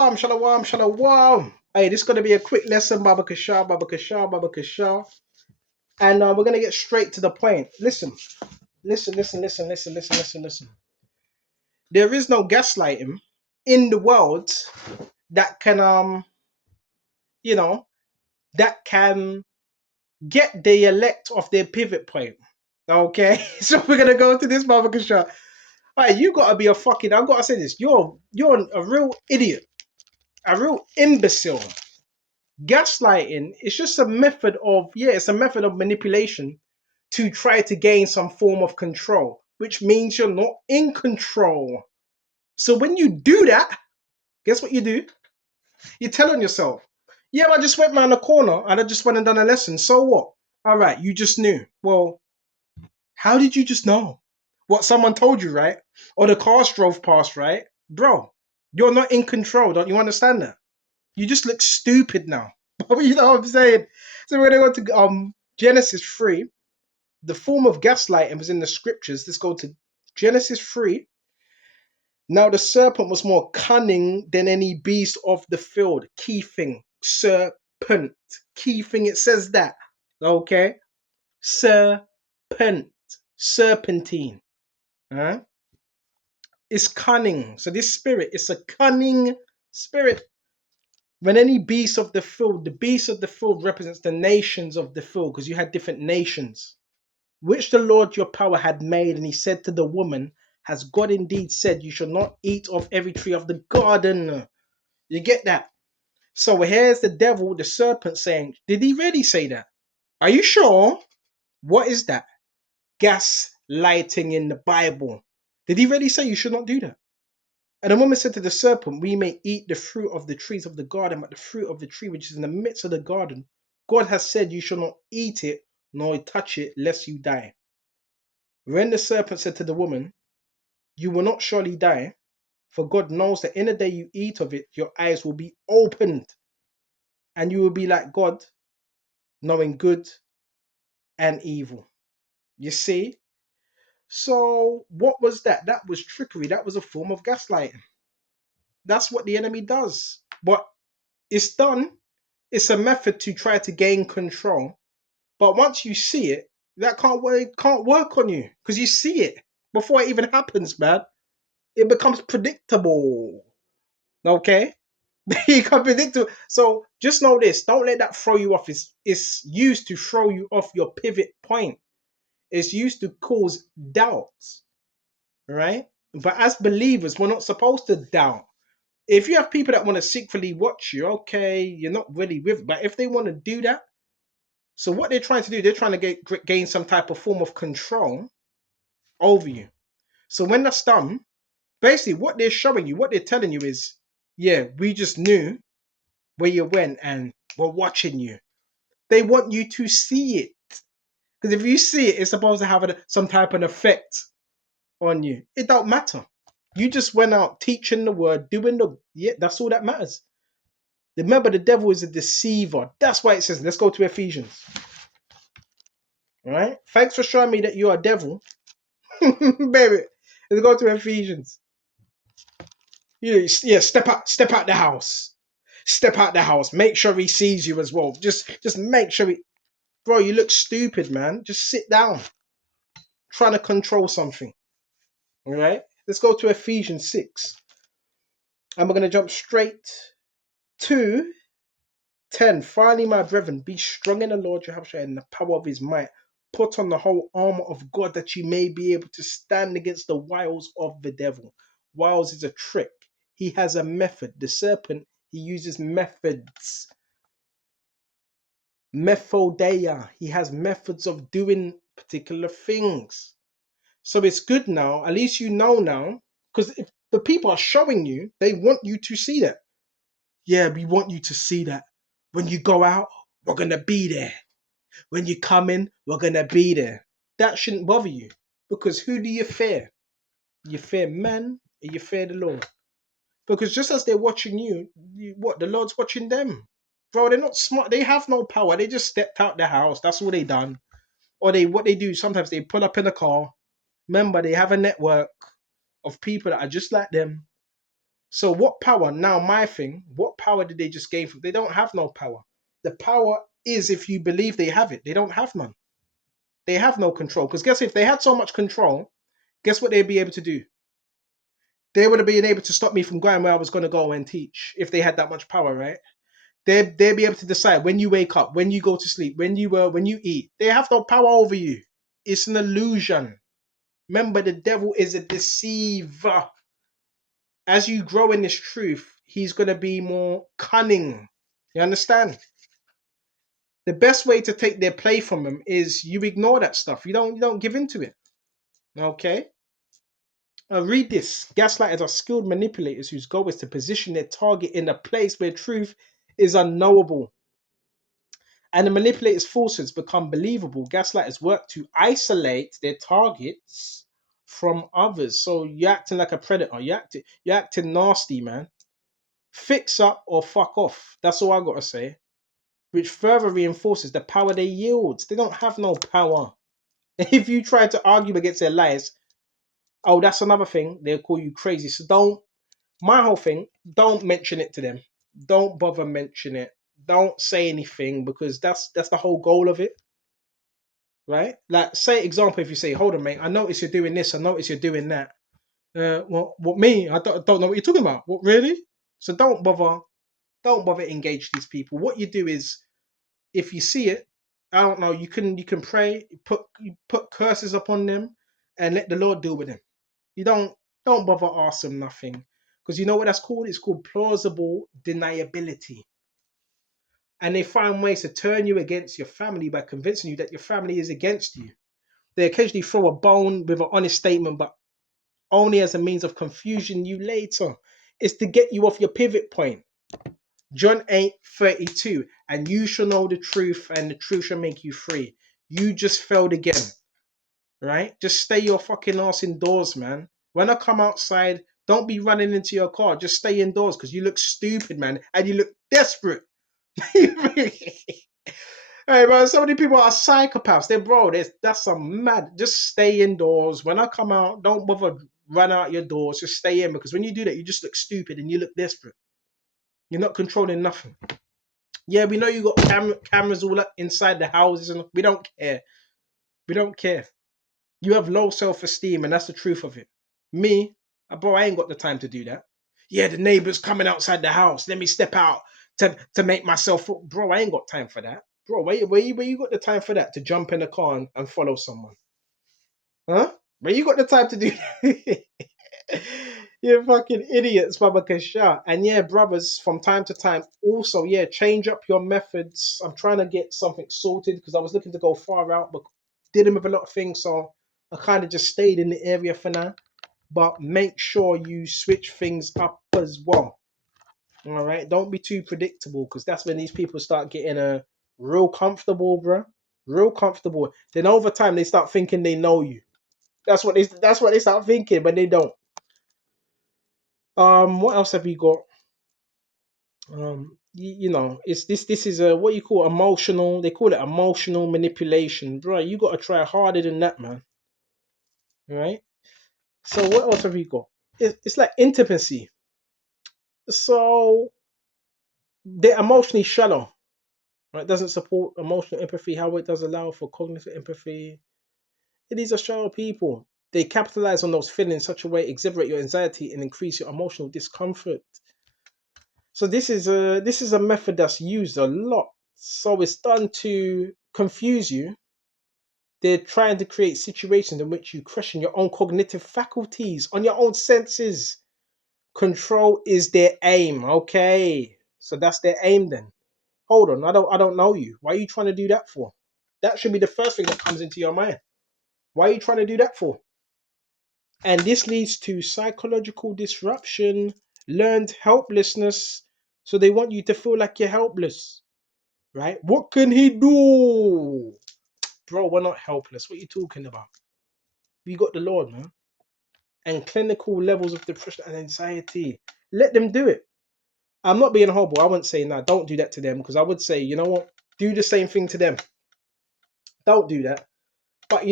Shalom, shalom. Hey, this is going to be a quick lesson, Baba Kashar, Baba Kashar, Baba Kashar. And we're going to get straight to the point. Listen. There is no gaslighting in the world that can, you know, that can get the elect off their pivot point. Okay? So we're going to go to this, Baba Kashar. All right, you got to be a fucking, I've got to say this. You're a real idiot, a real imbecile. Gaslighting is just a method of, it's a method of manipulation to try to gain some form of control, which means you're not in control. So when you do that, guess what you do? You tell on yourself, yeah, I just went round the corner and I just went and done a lesson. So what? All right, you just knew. Well, how did you just know? What someone told you, right? Or the cars drove past, right? Bro, you're not in control. Don't you understand that? You just look stupid now. You know what I'm saying? So we're gonna go to Genesis 3. The form of gaslighting was in the scriptures. Let's go to Genesis 3. Now the serpent was more cunning than any beast of the field. Key thing. Serpent. Key thing, it says that. Okay? Serpent. Serpentine. Huh? It's cunning. So this spirit is a cunning spirit. When any beast of the field, the beast of the field represents the nations of the field, because you had different nations, which the Lord your power had made. And he said to the woman, has God indeed said, you shall not eat of every tree of the garden? You get that? So here's the devil, the serpent, saying, did he really say that? Are you sure? What is that? Gaslighting in the Bible. Did he really say you should not do that? And the woman said to the serpent, we may eat the fruit of the trees of the garden, but the fruit of the tree which is in the midst of the garden, God has said you shall not eat it, nor touch it, lest you die. When the serpent said to the woman, you will not surely die, for God knows that in the day you eat of it, your eyes will be opened, and you will be like God, knowing good and evil. You see? So what was that? That was trickery. That was a form of gaslighting. That's what the enemy does. But it's done. It's a method to try to gain control. But once you see it, that can't work on you, because you see it before it even happens, man. It becomes predictable. Okay? You can predict it. So just know this. Don't let that throw you off. It's used to throw you off your pivot point. It's used to cause doubts, right? But as believers, we're not supposed to doubt. If you have people that want to secretly watch you, okay, you're not really with it. But if they want to do that, so what they're trying to do, they're trying to gain some type of form of control over you. So when that's done, basically what they're showing you, what they're telling you is, yeah, we just knew where you went and we're watching you. They want you to see it. Because if you see it, it's supposed to have some type of effect on you. It don't matter. You just went out teaching the word, that's all that matters. Remember, the devil is a deceiver. That's why it says, let's go to Ephesians. All right? Thanks for showing me that you're a devil. Baby, let's go to Ephesians. Yeah, step out the house. Step out the house. Make sure he sees you as well. Just make sure bro, you look stupid, man. Just sit down. Trying to control something. All right? Let's go to Ephesians 6. And we're going to jump straight to 10. Finally, my brethren, be strong in the Lord your Yahushua and the power of his might. Put on the whole armor of God that you may be able to stand against the wiles of the devil. Wiles is a trick. He has a method. The serpent, he uses methods. Methodeia. He has methods of doing particular things. So it's good now. At least you know now. Because if the people are showing you, they want you to see that. Yeah, we want you to see that. When you go out, we're going to be there. When you come in, we're going to be there. That shouldn't bother you. Because who do you fear? You fear man or you fear the Lord? Because just as they're watching you, the Lord's watching them. Bro, they're not smart. They have no power. They just stepped out the house. That's all they done. Or what they do, sometimes they pull up in a car. Remember, they have a network of people that are just like them. So what power? Now my thing, what power did they just gain from? They don't have no power. The power is if you believe they have it. They don't have none. They have no control. Because guess if they had so much control, guess what they'd be able to do? They would have been able to stop me from going where I was going to go and teach if they had that much power, right? They'd be able to decide when you wake up, when you go to sleep, when you eat. They have no power over you. It's an illusion. Remember, the devil is a deceiver. As you grow in this truth, he's going to be more cunning. You understand? The best way to take their play from them is you ignore that stuff. You don't give into it. Okay? Read this. Gaslighters are skilled manipulators whose goal is to position their target in a place where truth is unknowable. And the manipulator's falsehoods become believable. Gaslighters work to isolate their targets from others. So you're acting like a predator. You're acting nasty, man. Fix up or fuck off. That's all I gotta say. Which further reinforces the power they yield. They don't have no power. If you try to argue against their lies, oh, that's another thing. They'll call you crazy. So don't. My whole thing, don't mention it to them. Don't bother mention it. Don't say anything because that's the whole goal of it, right? Like, say example, if you say, "Hold on, mate, I notice you're doing this. I notice you're doing that." What me? I don't know what you're talking about. What really? So don't bother engage these people. What you do is, if you see it, I don't know, you can pray, you put curses upon them, and let the Lord deal with them. You don't bother ask them nothing, because you know what that's called? It's called plausible deniability. And they find ways to turn you against your family by convincing you that your family is against you. They occasionally throw a bone with an honest statement, but only as a means of confusing you later. It's to get you off your pivot point. John 8:32, and you shall know the truth, and the truth shall make you free. You just failed again, right? Just stay your fucking ass indoors, man. When I come outside, don't be running into your car. Just stay indoors because you look stupid, man, and you look desperate. Hey, man, so many people are psychopaths. That's some mad. Just stay indoors. When I come out, don't bother run out your doors. Just stay in because when you do that, you just look stupid and you look desperate. You're not controlling nothing. Yeah, we know you got cameras all up inside the houses, and we don't care. We don't care. You have low self-esteem, and that's the truth of it. Me, bro, I ain't got the time to do that. Yeah, the neighbors coming outside the house. Let me step out to make myself. Bro, I ain't got time for that. Bro, where you got the time for that? To jump in a car and follow someone? Huh? Where you got the time to do that? You're fucking idiots, Baba Kasha. And yeah, brothers, from time to time, also, yeah, change up your methods. I'm trying to get something sorted because I was looking to go far out, but dealing with a lot of things, so I kind of just stayed in the area for now. But make sure you switch things up as well. All right, don't be too predictable because that's when these people start getting real comfortable, bro. Real comfortable. Then over time, they start thinking they know you. That's what they start thinking, but they don't. What else have we got? It's this is a what you call emotional. They call it emotional manipulation, bro. You got to try harder than that, man. Right? So what else have we got? It's like intimacy. So they're emotionally shallow. Right? Doesn't support emotional empathy. How it does allow for cognitive empathy. These are shallow people. They capitalize on those feelings in such a way, exaggerate your anxiety, and increase your emotional discomfort. So this is a method that's used a lot. So it's done to confuse you. They're trying to create situations in which you question your own cognitive faculties on your own senses. Control is their aim. Okay, so that's their aim then. Hold on, I don't know you. Why are you trying to do that for? That should be the first thing that comes into your mind. Why are you trying to do that for? And this leads to psychological disruption, learned helplessness. So they want you to feel like you're helpless, right? What can he do? Bro, we're not helpless. What are you talking about? We got the Lord, man. And clinical levels of depression and anxiety. Let them do it. I'm not being horrible. I wouldn't say, no, don't do that to them. Because I would say, you know what? Do the same thing to them. Don't do that. But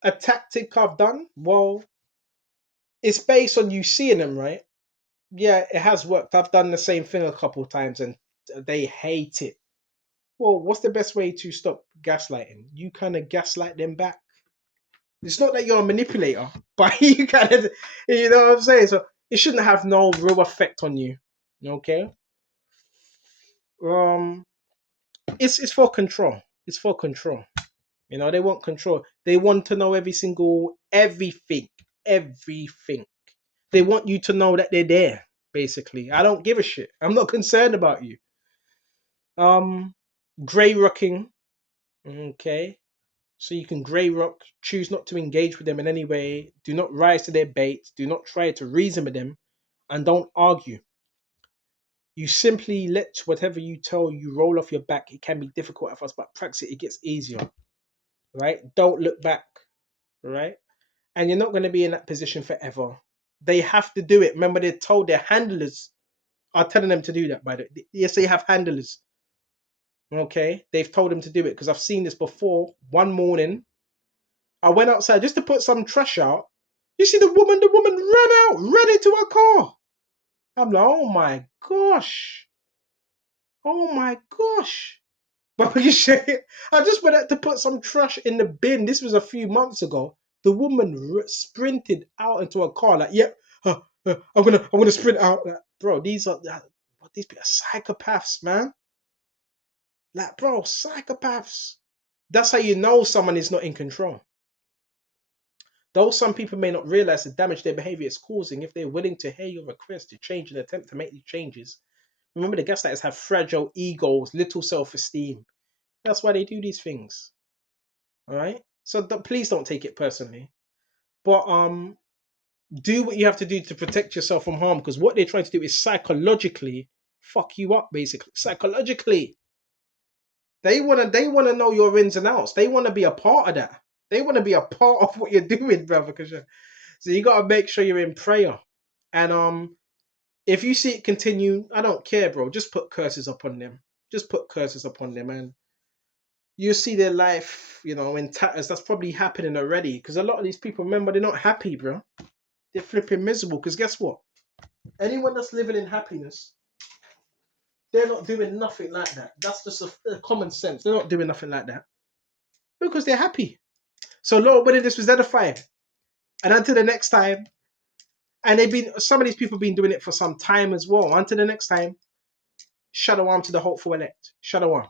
a tactic I've done, well, it's based on you seeing them, right? Yeah, it has worked. I've done the same thing a couple times and they hate it. Well, what's the best way to stop gaslighting? You kind of gaslight them back. It's not that you're a manipulator, but you kind of, you know what I'm saying? So it shouldn't have no real effect on you. Okay? Um, it's for control. It's for control. You know, they want control. They want to know everything. They want you to know that they're there. Basically, I don't give a shit. I'm not concerned about you. Um, Grey rocking. Okay, so you can grey rock. Choose not to engage with them in any way. Do not rise to their bait. Do not try to reason with them, and don't argue. You simply let whatever you tell you roll off your back. It can be difficult at first, but practice it. It gets easier. Right? Don't look back. Right? And you're not going to be in that position forever. They have to do it. Remember, they're told their handlers are telling them to do that. By the way, yes, they have handlers. Okay, they've told them to do it because I've seen this before. One morning, I went outside just to put some trash out. You see the woman? The woman ran into her car. I'm like, oh my gosh, oh my gosh. But I just went out to put some trash in the bin. This was a few months ago. The woman sprinted out into a car like, "Yep, I'm gonna sprint out." Like, bro, these people are psychopaths, man. Like, bro, psychopaths. That's how you know someone is not in control. Though some people may not realize the damage their behavior is causing, if they're willing to hear your request to change and attempt to make these changes. Remember, the gaslighters have fragile egos, little self-esteem. That's why they do these things. All right. So please don't take it personally. But do what you have to do to protect yourself from harm, because what they're trying to do is psychologically fuck you up. Basically, psychologically, they wanna know your ins and outs. They want to be a part of that. They want to be a part of what you're doing, brother. So you gotta make sure you're in prayer. And if you see it continue, I don't care, bro. Just put curses upon them. Just put curses upon them, and you see their life, in tatters. That's probably happening already. Because a lot of these people, remember, they're not happy, bro. They're flipping miserable. Because guess what? Anyone that's living in happiness, they're not doing nothing like that. That's just a common sense. They're not doing nothing like that because they're happy. So Lord, whether this was edifying, and until the next time, and some of these people have been doing it for some time as well. Until the next time, shalom to the hopeful elect. Shalom.